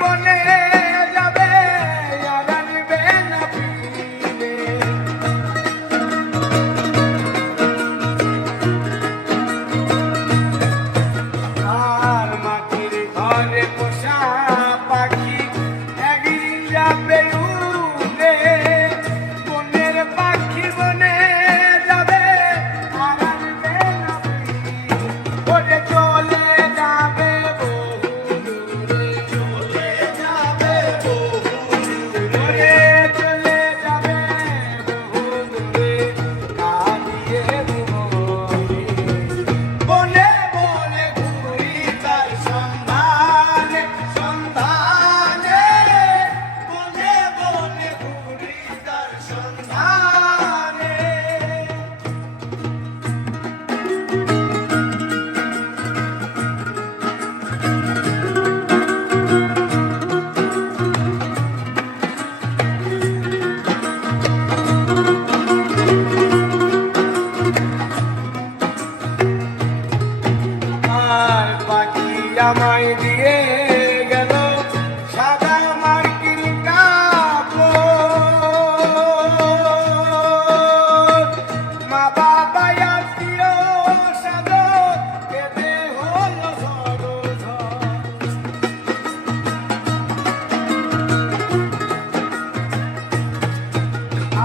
বনে যাবে আর আনবে না ফিরে। আর মাটির ঘরে পোষা পাখি একদিন যাবে উড়ে, বনের পাখি বনে যাবে আর আনবে না ফিরে। ওরে চলে যাবে বহু দূরে, চলে যাবে বহু দূরে, চলে যাবে বহু দূরে, কাঁদিয়ে মনে। বনে বনে ঘুরি তার সন্ধানে, সন্ধানে, বনে বনে ঘুরি তার সন্ধানে। আর পাখি আমায় দিয়ে গেল সাদা মার্কিন কাপড়। মা বাবা আত্মীয় স্বজন কেঁদে হলো ঝড়।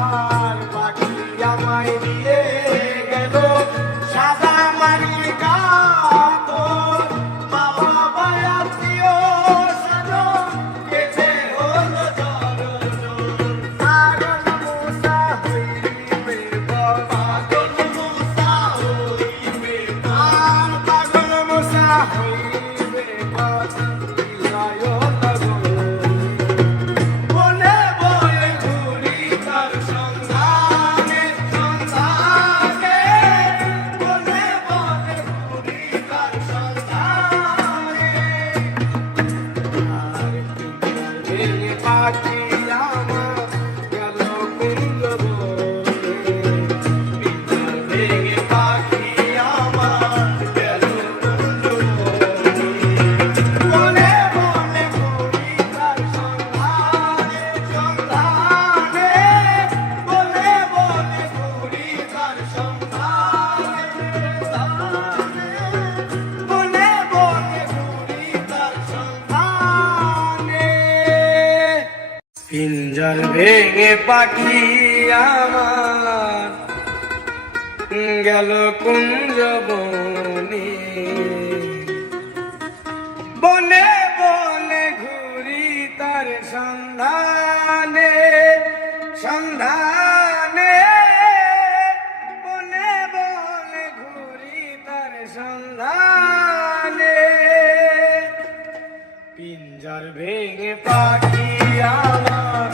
আর পাখি আমায় দিয়ে গেল সাদা মার্কিন কাপড়। মা বাবা আত্মীয় স্বজন কেঁদে হলো ঝড়। পাগল মূসা হইবে বল, পাগল মূসা হইবে বল, পাগল মূসা হইবে বল, বিলয় বনে বনে ঘুরি তার সন্ধানে, সন্ধানে, বনে বনে ঘুরি তার সন্ধানে। আর পিঞ্জরে পাখি আমার গেল কুঞ্জ বনে, পিঞ্জরে পাখি আমার গেল কুঞ্জ বনে, বনে বনে ঘুরি তার সন্ধানে, সন্ধানে, বনে বনে ঘুরি তার সন্ধানে, সন্ধানে, বনে বনে ঘুরি তার সন্ধানে। পিঞ্জর ভেঙে পাখি আমার গেল কুঞ্জ বনে, বনে বনে ঘুরি তার সন্ধানে, সন্ধানে, বনে বনে ঘুরি তার সন্ধানে। পিঞ্জর ভেঙে পাখি আমার